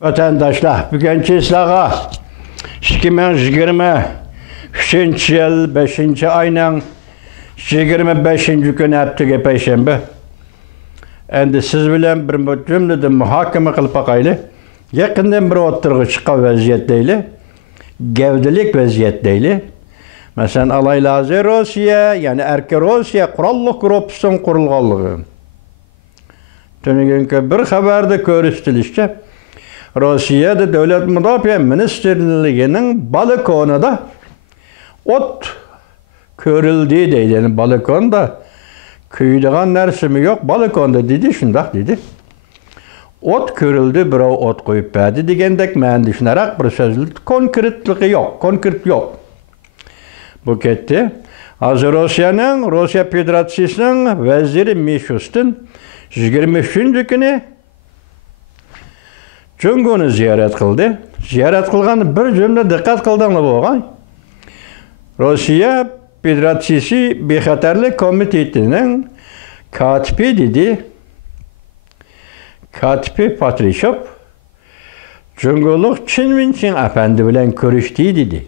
Vatandaşlar, bugünkü sizlerge 2023 yıl 5. ayının 25. günü haftaga Perşembe. Endi siz bilen bir cümlede muhakeme kılıp bakaylı. Yakından bir oturgu çıkan vaziyetdeyle, gevdelik vaziyetdeyle. Mesela alaylazi Rusya, yani erke Rusya kurallık grupusun kurulgallığı. Tününkü bir haberde görüştülüşçe, Rusya'da Devlet Müdafaa Ministerliği'nin balkonunda ot körüldü deydi. Yani balkonda kıyıdığan nersimi yok, balkonda dedi, şundak dedi. Ot körüldü, birov ot koyup verdi degendek men düşünerek bir sözlük konkretliği yok, konkret yok. Bu ketti. Hazır Rusya Federasyası'nın veziri Mishustin 23. günü Cungunu ziyaret kıldı. Ziyaret kılgan bir cümle dikkat kıldığını boğay. Rusya Federasyası Bexaterlik Komiteti'nin katibi dedi. Katibi Patrishov Cunguluk Çinvinçin efendi bilen görüştü dedi.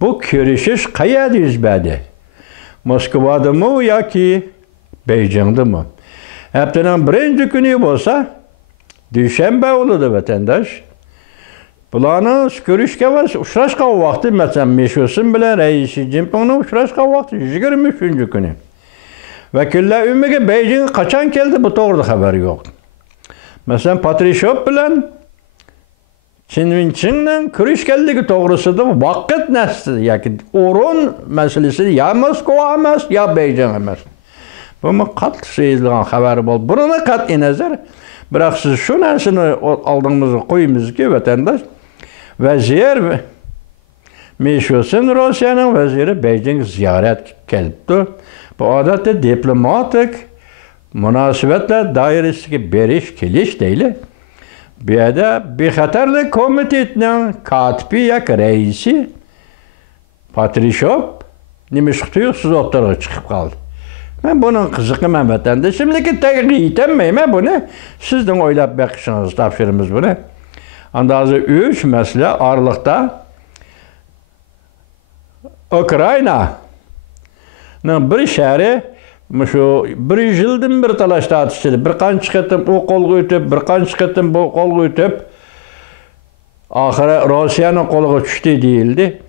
Bu görüşüş kayada yüz verdi? Moskova'da mı ya ki Beijing'de mi? Haftanın birinci günü olsa Düşenbe oldu vatandaş. Bulanın görüşke var, uçraşka vakti mesela Mishustin bilen Reisi Jinping'in uçraşka vakti 23. günü. Vekiller ümmüge Beijing'e kaçan geldi bu doğruda haberi yok. Mesela Patrishov bilen Çinvinçin'le görüş geldiği doğrusu da vakit nesli, yani orun meselesi ya Moskova emas ya Beijing emas. Bu kat seyizliğin haberi bol. Buna kat nazar. Bırak siz şu narsini aldığınızı koyunuz ki vatandaş, vezir Mishustin Rusya'nın veziri Beijing ziyaret geldi. Bu adette diplomatik münasebetler dairesindeki beriş keliş değil. Bir de Bexaterlik Komiteti'nin katibi yak reisi Patrishov nimiş tutuyorsunuz oturuğa çıkıp kaldı. Ben bunun kızıkım vatandaş. Şimdiki tekniği demeyim bunu. Sizden oylap bakışınızı tavşırımız bunu. Andazı 3 mesele aralıkta Ukrayna'nın bir şehri şu bir yıldan bir talaşta atıştırdı. Bir kanç kıtım o kol götüp, bir kanç kıtım bu kol götüp ahire Rusya'nın kolu düştü değildi.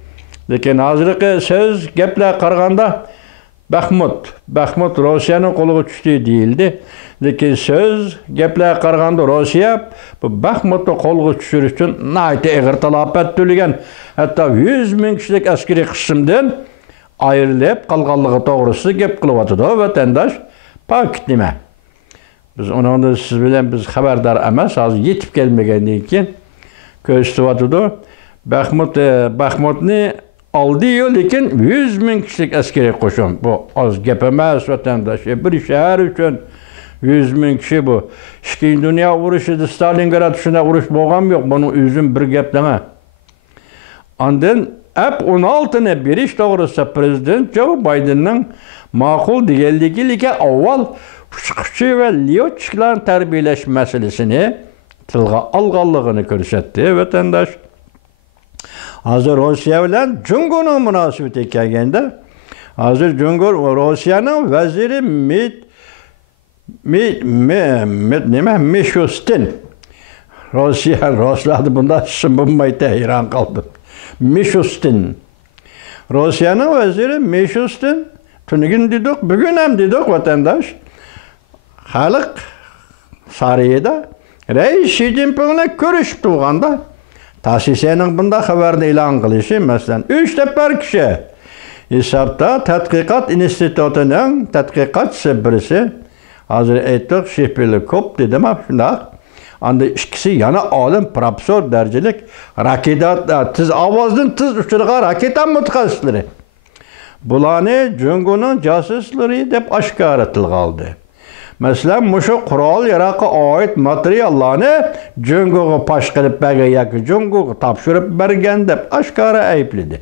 Lakin hazırlıkı söz gepler karganda Bakhmut Rusya'nın kolu düştü değildi. Lakin söz gepler karganda Rusya bu Bakhmut'u kolu düşürür için nayte eğer talapet tülügen hatta 100 bin kişilik askeri kısımdan ayrılıp kalganlığı doğrusu gep kılıvatıdı o vatandaş pak nime. Biz onu siz bilen biz haberdar emas, az yetip gelmegenden keyin gösterivatıdı. Bakhmut'ni aldı yol lekin 100 bin kişilik askeri koşun. Bu az gep emas vatandaş. Bir şehir için 100 bin kişi bu. İkinci Dünya Uruşu'da Stalingrad şuna uruş boğam yok. Bunun üzüm bir gep deme. Ondan hep 16'ına bir iş doğrusu Prezident Joe Biden'ın makul değilliği avval uçukçu ve liyoççıların terbiyeleş meselesini tılga algallığını görsetti vatandaş. Hazır Rusya ile Cungu'nun münasebeti geldiğinde hazır Cungu Rusya'nın veziri Mishustin Rusya'da bunda sınbınmaydı hayran kaldım. Mishustin. Rusya'nın veziri Mishustin. Tünügün dedik, bugün hem dedik vatandaş. Halk sarayda Reisi Jinping'le görüşüp durganda Taşise'nin bunda haberini ilan kılışı mesela 3 teper kişi hesapta Tadqiqat İnstitutu'nun tadqiqatçısı birisi hazır ettik Şehbeli Kop dedim şuna. Anda ikisi yana alim profesör derecelik raketat tiz avazdan tiz uçurgan raketan mütehassisleri. Bularni Cungu'nun casusları dep aşkar etilgaldı. Mesela muşu kural yaraqı ait materyallarni Cungu'ga paş qilib bergan yoki Cungu'ga topshirib bergan deb aşkara aybladi.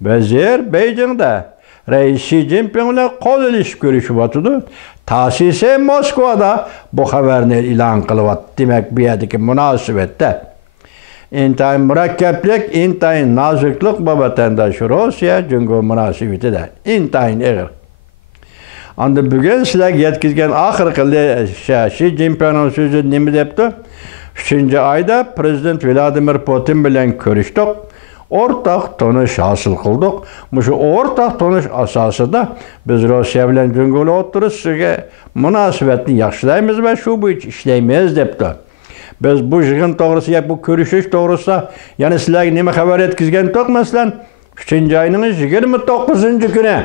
Vezir Beijing'de Reis Xi Jinping ile kol ilişip görüşüp tasisi Moskva'da bu haberini ilan kılıp demek bir yerdeki münasebette. İntayın mürekkeplik, intayın nazıklık bu vatandaş Rusya Cungo münasebeti de intayın eğer. Anda bugün sizler yetkizgen ahırkı Xi Jinping'in sözü nemi depti? 3. ayda Prezident Vladimir Putin bilen görüştük. Ortak tanış hasıl kıldık. Şu ortak tanış asasında biz Rusya bilen Cungo'lu oturup size münasebetini yaxşılayımız ve şu bu hiç işleymeyiz depti. Biz bu jığın doğrusu ya bu görüşüş doğrusu yani sizlerge neme haber etkizgen tok mesela 3. ayının 29. günü.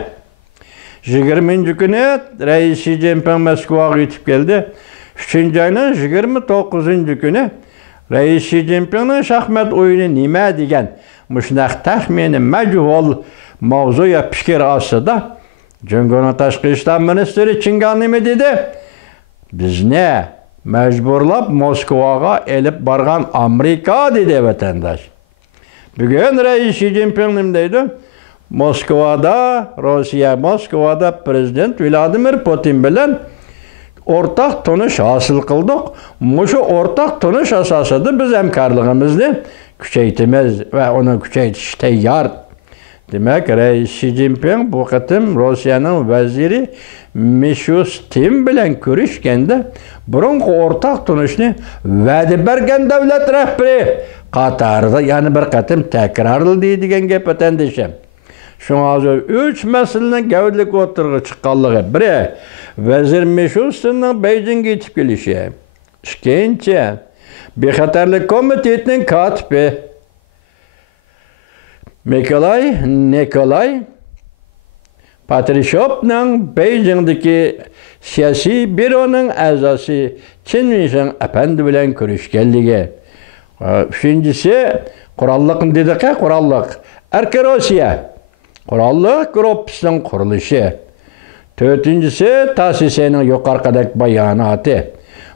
20. günü Reis Xi Jinping Moskva'ya gidip geldi. 3. ayının 29. günü Reis Xi Jinping'in şahmat oyunu nime degen müşnak tahmini mechul mavzuya fikir asıda Cungo'nun Taşkı İşler Ministeri Çingan nime dedi? Biz ne? Mecburlap Moskva'ya elip bargan Amerika dedi vatandaş. Bugün Reis Xi Jinping nimdeydi? Moskva'da Prezident Vladimir Putin bilen ortak tanış hasıl kıldık. Şu ortak tanış asasında biz hemkarlığımızı küçeytimiz ve onu küçeytişte yar. Demek Reis Xi Jinping bu kıtım Rusya'nın veziri Mishustin bilen görüşkende burunqu ortak tanışını vədi bergen devlet rehberi Katar'da yani bir kıtım tekrarlı deydigen gep ötendeşim. Şuna hazır 3 meselenin gavdlik oturgu çıqqanlığı. Biri, Vezir Mishustin'nin Beijing'e gitip gelişi. İkinci, Bexatarlık Komitetinin katibi Nikolay Patrushov'ның Beijing'deki siyasi büronun azası Çin Mişin Efendi bilen görüşkenliği. Üçüncüsü, kurallık dedik ya, kurallık. Erke Rusya. Kurallık grupsının kuruluşu. Dördüncüsü, tasisenin yukarıdaki bayanatı.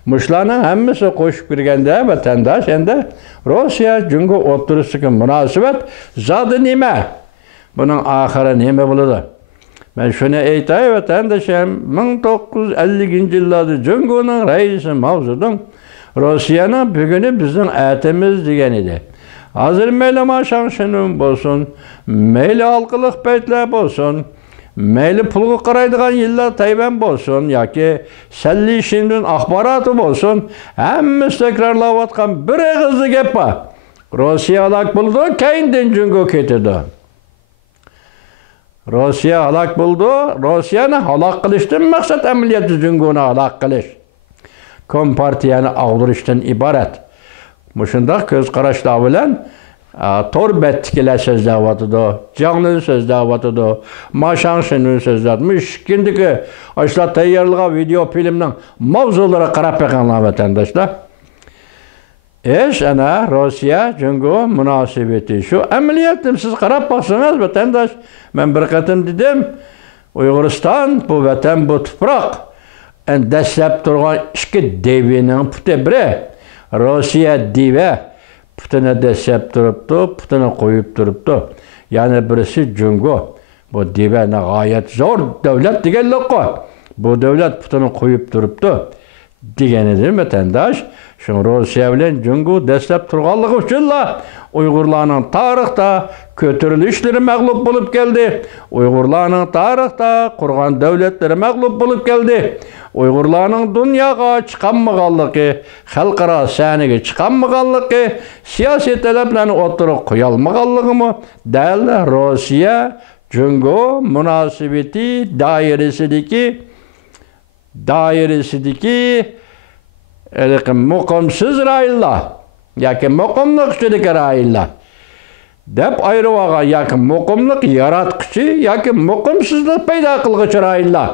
Muşlarının hemmisi koşup girgende vatandaş, ende Rusya Cungo oturusundaki münasebet zadı nime? Bunun ahırı nime buludu? Ben şunu eytay vatandaşım, 1950 yıllarda Cungo'nun reisi Mavzudun Rusya'nın bugünü bizim etimiz degen idi. Hazır meyli maşanşının bolsun, meyli halkılık beytler bolsun, meyli pulgu qaraydıgan yıllar tayben bolsun, yaki selli işinin ahbaratı bolsun, hemmisi tekrarlavatkan bir hızlı gep var. Rusya halak buldu, keyinden Cungo ketidi. Rusya halak buldu, Rusya'nı halak kılıştın maksat ameliyatı Cungo'nu halak kılış. Kompartiyani ağdırıştan ibaret. Muşundaq göz qaraşlar bilen torbetkiler sözlavatıdı, canlının sözlavatıdı, maşanşının sözlavatıdı. Şimdiki açla tayyarlığa video filminin mavzulara qarap bakanlar vatandaşlar. Ana Rusya Cungo münasebeti şu ameliyatım siz qarap baksanız vatandaş. Ben bir qatım dedim, Uyguristan bu vatan bu toprak. Dəstəb durğan iki devinin putu biri. Rusya dive putuna dəstəb durubdu, putuna koyup durubdu. Yani birisi Cungo. Bu dive ne gayet zor devlet degen lokko. Bu devlet putuna koyup durubdu. Degenidir vatandaş. Şu Rusya bilen Cungo dəstəb turğanlığı üçünla Uygurlarının tarixta kötürülüşleri məğlub bulup geldi. Uygurlarının tarixta kurgan devletleri məğlub bulup geldi. Uygurlarının dünyaya çıkanmıqallığı, halkara sahneге çıkanmıqallığı, siyasi taleplerini oturup koyalmıqallığı mı? Değerli Rusya, Cungo münasebeti dairesideki muqimsiz rayillar, yaki muqimliqçilik rayillar. Dep ayrı vaga yaki muqimliq yaratqıcı, yaki muqimsizlik payda qılgıcı rayillar.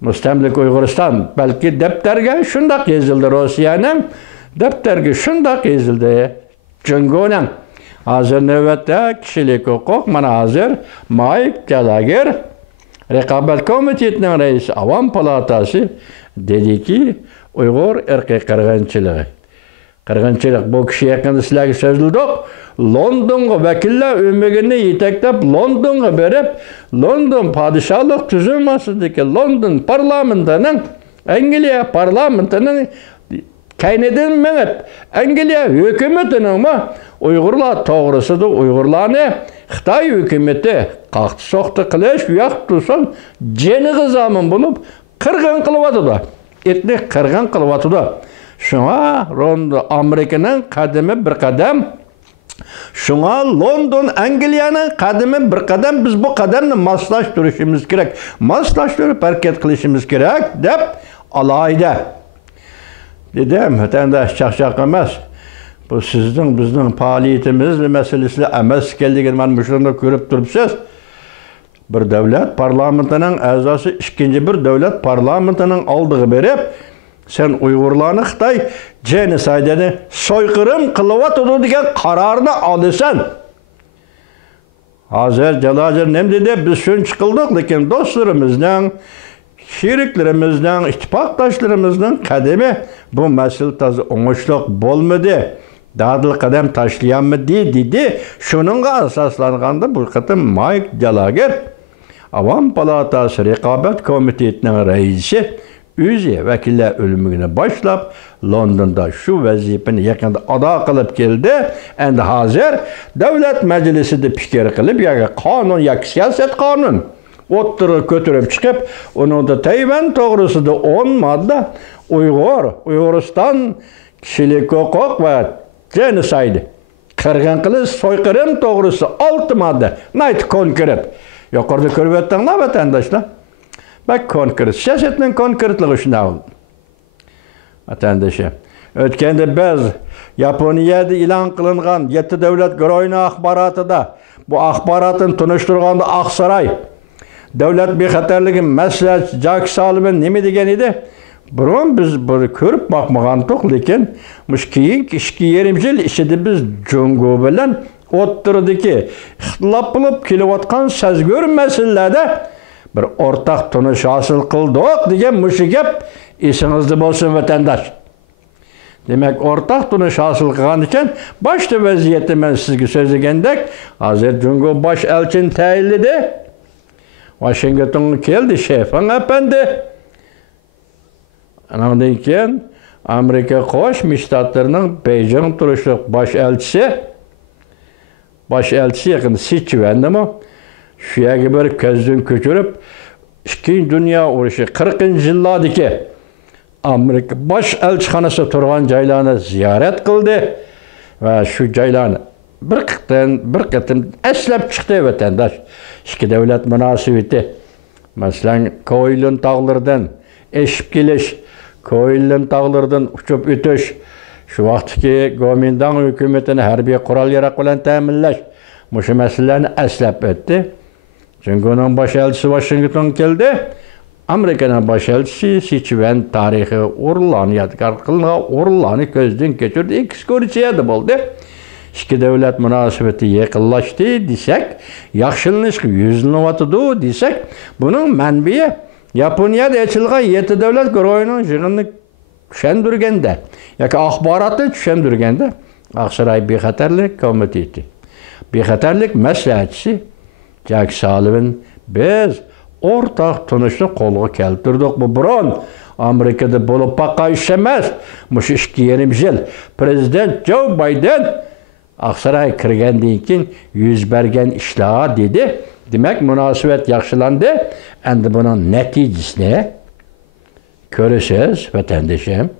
Müstemlik Uyguristan belki depterge şundak yazıldı Rusya'nın, depterge şundak yazıldı Cungo'nun. Hazır nöbette kişilik hukuk, mana hazır Mike Gallagher, Rekabet Komitetinin reisi Avam Palatası dedi ki Uygur erkek kırgınçılığı. Qirg'inchilik bu kishi yaqinda sizlarga so'zildik. Londonga vakillar o'migini yetaklab Londonga berib, London podshohlik tuzilmasidagi London parlamentining Angliya parlamentining kaynidan menib Angliya hukumatining Uyg'urlar to'g'risida Uyg'urlarni Xitoy hukumati qaqti soqti qilish, yo'q tursin, jeniga zamin bo'lib qirg'in qilyotdi. Etnik qirg'in qilyotdi. Şuna Amerika'nın kademi bir kadem, şuna London, Anglia'nın kademi bir kadem, biz bu kademle maslaştırışımız gerek. Maslaştırıp hareket kılışımız gerek, dep alayda. Dedim, vatandaş çakçak emez. Bu sizin, bizden faaliyetimizle meselesiyle emez geldiğini ben müşterinde görüp durupsiz. Bir devlet parlamentinin azası, ikinci bir devlet parlamentinin aldığı berip, sen Uygurlarını Xitay genoside'ni soykırım kılıvatıdı diye kararını alırsan. Hazır Jalajır nem dedi, biz şun çıkıldık, lekin dostlarımızdan, şeriklerimizden, ittifaktaşlarımızdan kademi bu mesele tazı oңuşluk bolmadı. Dadıl kadem taşlayanmı dedi. Şununla asaslanğanda bu kıtım Mike Jalajır, Avam Palatası Rekabet Komitetinin reisi, Üze vekiller ölümüne başlap London'da şu vazifeni yakında ada kılıp geldi. Endi hazır devlet meclisi de fikir kılıp ya kanun ya siyaset kanun oturup götürüp çıkıp onun da Tayvan doğrusu da 10 madde Uyguristan kişilik hukuk ve genocide kırgın kılıç soykırım doğrusu 6 madde nayt konkret yukarıda körbetten ne vatandaşlar? Bak konkret, siyasetin konkretliği şuna oldu. Vatandaşı. Ötkende biz Yaponiyada ilan kılıngan 7 devlet güroyunu axbaratıda bu axbaratın tunuşturganda Aksaray devlet bexatarligi maslahatchi Jack Sullivan nima degan edi? Burun biz bunu ko'rib bakmagandik, lekin mush keyingi 2,5 yil ichida biz Jungo bilan o'tirdiki, ixtilof bo'lib kelayotgan sezgör masalalarda bir ortak tunuş hasıl kıldık degan mushu gap esingizde bo'lsin vatandaş. Demek ortak tunuş hasıl kılgan ekan, başta vaziyeti men sizga so'zlagandek, hozir Jungo bosh elchin tayinladi. Washingtonga keldi Şefan efendi. Andan keyin Amerika Qo'shma Shtatlarining Beijing turishliq bosh elchisi yaqin Sichuan'da şu yerga bir ko'zdan ko'chirib, Ikkinchi dunyo urushi 40-yillardagi Amerika bosh elchixonasi turgan joylarni ziyorat qildi va shu joylarni bir qatim eslab chiqdi vatandaş. İki devlet münasebeti, masalan Koyilin tağlardan eşip kelish, Koyilin tağlardan uçup o'tish, şu vaqtki Gomindan hukumatini harbiy qurol-yarog' bilan ta'minlash, mushu masalalarni eslab o'tdi. Jungo'nun bosh elchisi Washington keldi. Amerika'nın bosh elchisi Sichuan tarihi o'rinlarni yodgor qilgan, o'rinlarni ko'zdan kechirdi, ekskursiyada bo'ldi. İki devlet münasebeti yakınlaştı desek, yaxşılanışqa yüzlanyapti desek, bunun manbai Yaponiyada açılgan 7 devlet guruhining yig'inini tushundirganda yoki axborotni tushundirganda Aksaray bexatarlik komiteti, bexatarlik maslahatchisi Jack Sullivan biz o'rtaq tunishni qo'lga keltirdik. Bu burun Amerikada bo'lib baqqan ish emas. Mush 2,5 yil prezident Joe Biden Aksaray kirgandan keyin yuz bergan ishlar dedi. Demak, munosabat yaxshilandi. Endi buning natijasini ko'rasiz, vatandoshim.